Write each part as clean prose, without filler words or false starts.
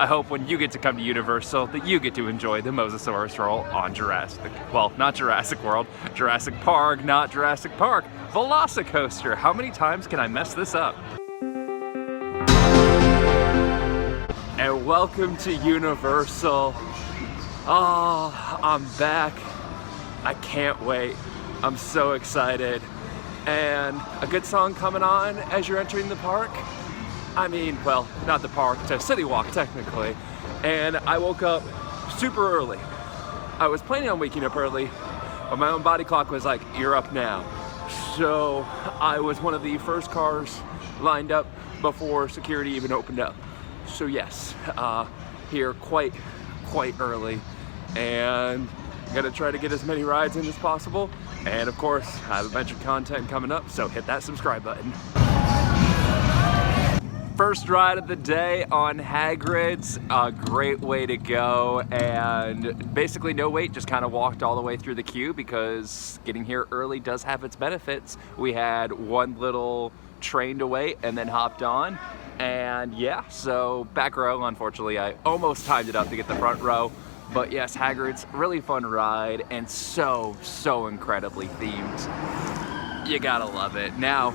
I hope when you get to come to Universal that you get to enjoy the Mosasaurus roll on not Jurassic World, Jurassic Park, not Jurassic Park, Velocicoaster. How many times can I mess this up? And welcome to Universal. Oh, I'm back. I can't wait. I'm so excited. And a good song coming on as you're entering the park. I mean, well, not the park, to City Walk technically. And I woke up super early. I was planning on waking up early, but my own body clock was like, you're up now. So I was one of the first cars lined up before security even opened up. So yes, here quite early, and I'm gonna try to get as many rides in as possible. And of course, I have a bunch of content coming up, so hit that subscribe button. First ride of the day on Hagrid's, a great way to go, and basically no wait, just kind of walked all the way through the queue because getting here early does have its benefits. We had one little train to wait and then hopped on, and yeah, so back row. Unfortunately, I almost timed it up to get the front row, but yes, Hagrid's really fun ride and so incredibly themed. You gotta love it. Now,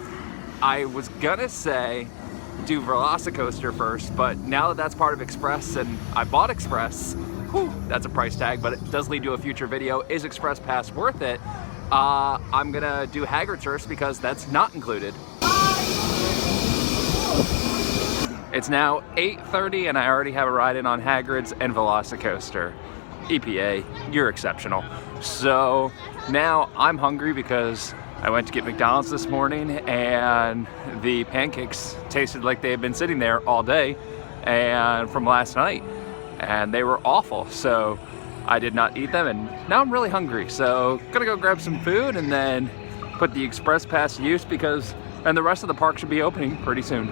I was gonna say do Velocicoaster first, but now that that's part of Express and I bought Express, whew, that's a price tag, but it does lead to a future video. Is Express Pass worth it? I'm gonna do Hagrid's first because that's not included. It's now 8:30 and I already have a ride in on Hagrid's and Velocicoaster. EPA, you're exceptional. So now I'm hungry because I went to get McDonald's this morning and the pancakes tasted like they had been sitting there all day and from last night, and they were awful. So I did not eat them, and now I'm really hungry. So gonna go grab some food and then put the Express Pass to use and the rest of the park should be opening pretty soon.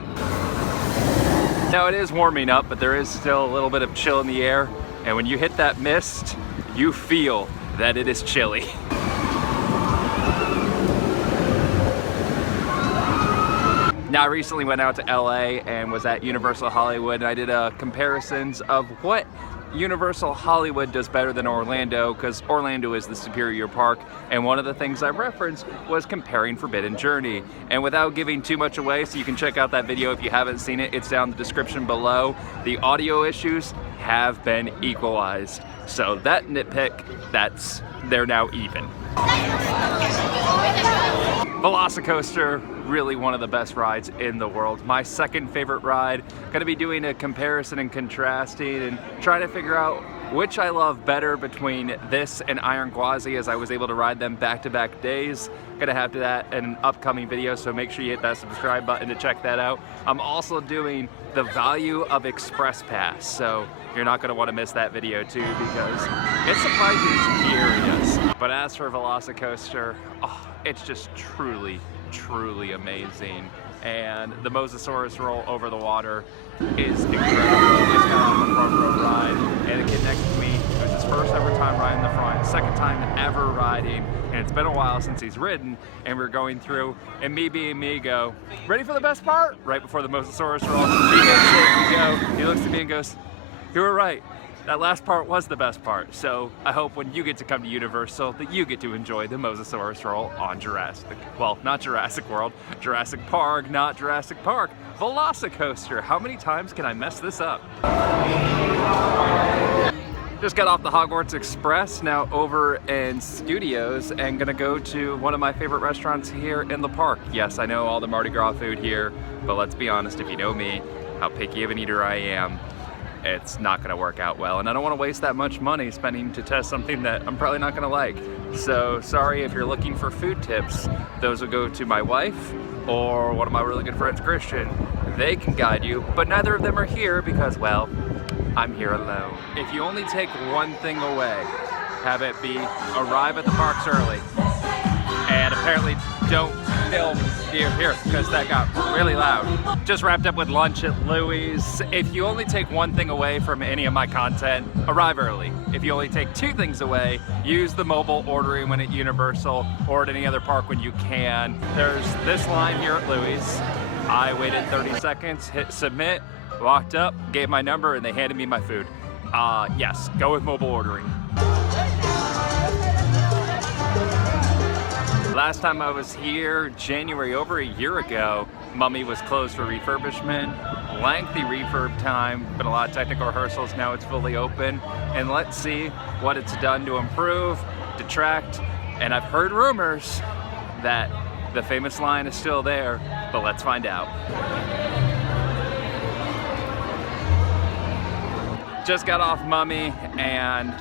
Now it is warming up, but there is still a little bit of chill in the air, and when you hit that mist, you feel that it is chilly. Now, I recently went out to LA and was at Universal Hollywood, and I did comparisons of what Universal Hollywood does better than Orlando, because Orlando is the superior park, and one of the things I referenced was comparing Forbidden Journey. And without giving too much away, so you can check out that video if you haven't seen it, it's down in the description below. The audio issues have been equalized. So that nitpick, they're now even. Velocicoaster, really one of the best rides in the world. My second favorite ride. Gonna be doing a comparison and contrasting and trying to figure out which I love better between this and Iron Gwazi, as I was able to ride them back-to-back days. Gonna have that in an upcoming video, so make sure you hit that subscribe button to check that out. I'm also doing the value of Express Pass, so you're not gonna wanna miss that video too, because it's surprisingly curious. But as for Velocicoaster, oh, it's just truly amazing. And the Mosasaurus roll over the water is incredible. Just got on the front row ride, and the kid next to me, it was his first ever time riding the front, second time ever riding, and it's been a while since he's ridden, and we're going through, and me being me go, ready for the best part? Right before the Mosasaurus roll, he looks at me and goes, you were right. That last part was the best part. So I hope when you get to come to Universal that you get to enjoy the Mosasaurus roll on not Jurassic World, Jurassic Park, not Jurassic Park, Velocicoaster. How many times can I mess this up? Just got off the Hogwarts Express, now over in Studios, and gonna go to one of my favorite restaurants here in the park. Yes, I know all the Mardi Gras food here, but let's be honest, if you know me, how picky of an eater I am, it's not gonna work out well, and I don't wanna waste that much money spending to test something that I'm probably not gonna like. So sorry if you're looking for food tips. Those will go to my wife or one of my really good friends, Christian. They can guide you, but neither of them are here because, well, I'm here alone. If you only take one thing away, have it be arrive at the parks early, and apparently don't film here because that got really loud. Just wrapped up with lunch at Louis. If you only take one thing away from any of my content, arrive early. If you only take two things away, use the mobile ordering when at Universal or at any other park when you can. There's this line here at Louis. I waited 30 seconds, hit submit, Walked up, gave my number, and they handed me my food. Yes, go with mobile ordering. Last time I was here, January, over a year ago, Mummy was closed for refurbishment. Lengthy refurb time, been a lot of technical rehearsals, now it's fully open. And let's see what it's done to improve, detract, and I've heard rumors that the famous line is still there, but let's find out. Just got off Mummy, and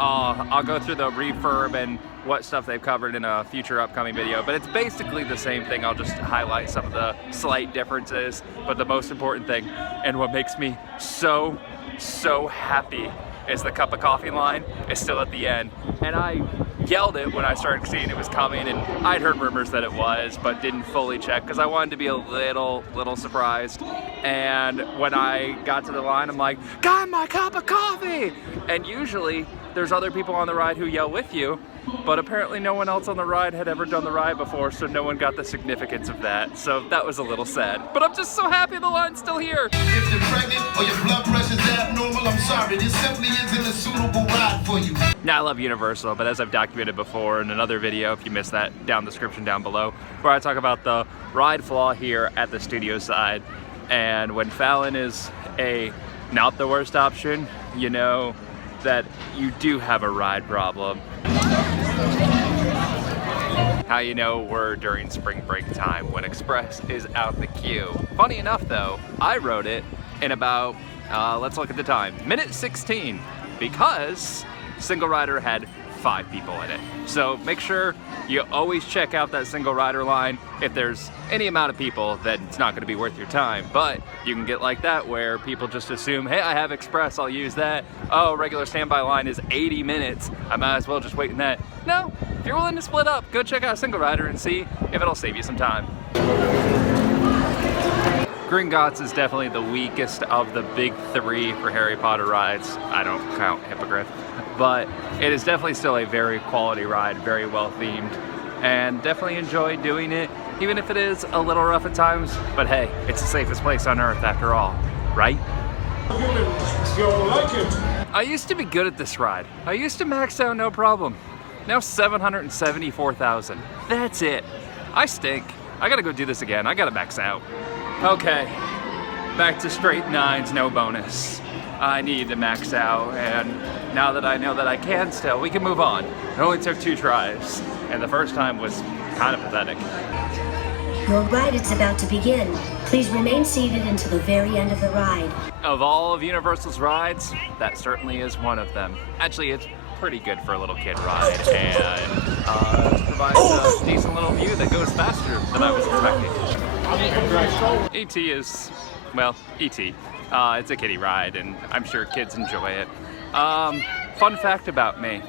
I'll go through the refurb and what stuff they've covered in a future upcoming video, but it's basically the same thing. I'll just highlight some of the slight differences, but the most important thing, and what makes me so happy, is the cup of coffee line is still at the end. And I yelled it when I started seeing it was coming, and I'd heard rumors that it was, but didn't fully check because I wanted to be a little surprised. And when I got to the line, I'm like, got my cup of coffee! And usually there's other people on the ride who yell with you, but apparently no one else on the ride had ever done the ride before, so no one got the significance of that. So that was a little sad. But I'm just so happy the line's still here. If you're pregnant or your blood pressure's abnormal, I'm sorry, this simply isn't a suitable ride for you. Now, I love Universal, but as I've documented before in another video, if you missed that, down description down below, where I talk about the ride flaw here at the studio side. And when Fallon is not the worst option, you know that you do have a ride problem. How you know we're during spring break time when Express is out the queue. Funny enough though, I rode it in about, let's look at the time, minute 16, because single rider had 5 people in it. So make sure you always check out that single rider line. If there's any amount of people, then it's not gonna be worth your time. But you can get like that where people just assume, hey, I have Express, I'll use that. Oh, regular standby line is 80 minutes. I might as well just wait in that. No, if you're willing to split up, go check out single rider and see if it'll save you some time. Gringotts is definitely the weakest of the big 3 for Harry Potter rides. I don't count Hippogriff, but it is definitely still a very quality ride, very well themed, and definitely enjoy doing it, even if it is a little rough at times. But hey, it's the safest place on Earth after all, right? You'll like it. I used to be good at this ride. I used to max out no problem. Now 774,000. That's it. I stink. I gotta go do this again. I gotta max out. Okay, back to straight 9s, no bonus. I need to max out, and now that I know that I can still, we can move on. It only took 2 tries, and the first time was kind of pathetic. Your ride is about to begin. Please remain seated until the very end of the ride. Of all of Universal's rides, that certainly is one of them. Actually, it's pretty good for a little kid ride, and provides a decent little view that goes faster than I was expecting. E.T. is, well, E.T. It's a kiddie ride, and I'm sure kids enjoy it. Fun fact about me,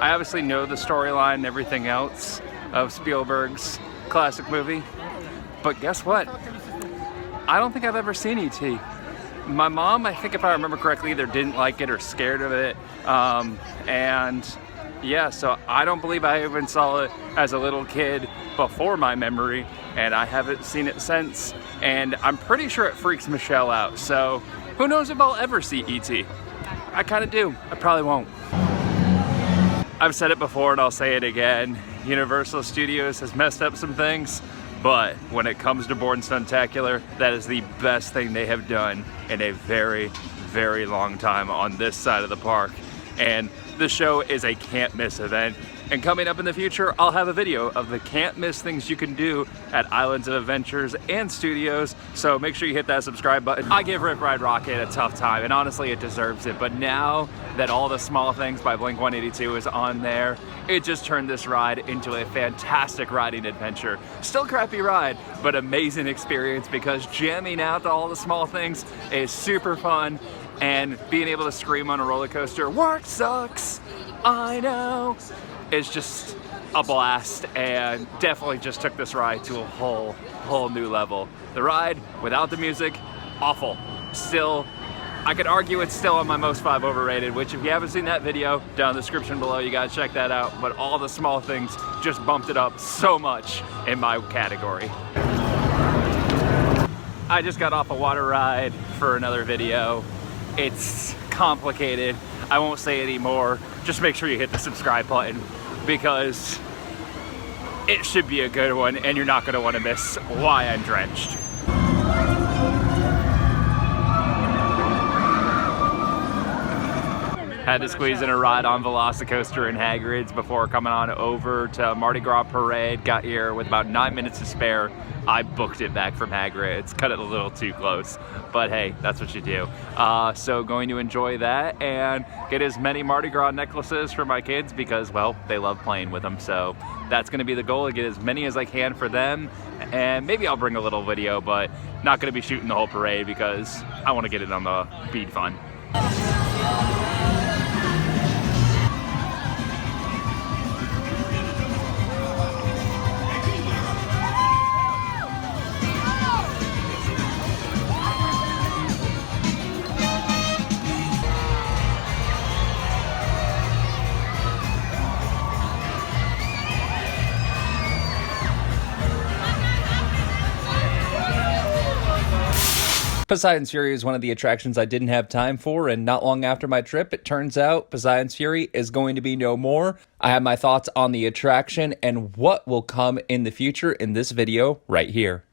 I obviously know the storyline and everything else of Spielberg's classic movie, but guess what? I don't think I've ever seen E.T. My mom, I think if I remember correctly, either didn't like it or scared of it, and yeah, so I don't believe I even saw it as a little kid before my memory, and I haven't seen it since, and I'm pretty sure it freaks Michelle out, so who knows if I'll ever see E.T. I kind of do. I probably won't. I've said it before and I'll say it again. Universal Studios has messed up some things, but when it comes to Bourne Stuntacular, that is the best thing they have done in a very, very long time on this side of the park. And the show is a can't miss event. And coming up in the future, I'll have a video of the can't miss things you can do at Islands of Adventures and Studios, so make sure you hit that subscribe button. I give Rip Ride Rockit a tough time, and honestly it deserves it, but now that All the Small Things by Blink-182 is on there, it just turned this ride into a fantastic riding adventure. Still crappy ride, but amazing experience, because jamming out to All the Small Things is super fun, and being able to scream on a roller coaster, work sucks, I know, is just a blast, and definitely just took this ride to a whole new level. The ride without the music, awful. Still, I could argue it's still on my most 5 overrated, which if you haven't seen that video, down in the description below, you gotta check that out. But All the Small Things just bumped it up so much in my category. I just got off a water ride for another video. It's complicated. I won't say any more. Just make sure you hit the subscribe button because it should be a good one and you're not gonna wanna miss why I'm drenched. Had to squeeze in a ride on Velocicoaster in Hagrid's before coming on over to Mardi Gras Parade. Got here with about 9 minutes to spare. I booked it back from Hagrid's. Cut it a little too close, but hey, that's what you do. So going to enjoy that and get as many Mardi Gras necklaces for my kids because, well, they love playing with them. So that's gonna be the goal, to get as many as I can for them. And maybe I'll bring a little video, but not gonna be shooting the whole parade because I wanna get it on the bead fun. Poseidon's Fury is one of the attractions I didn't have time for, and not long after my trip, it turns out Poseidon's Fury is going to be no more. I have my thoughts on the attraction and what will come in the future in this video right here.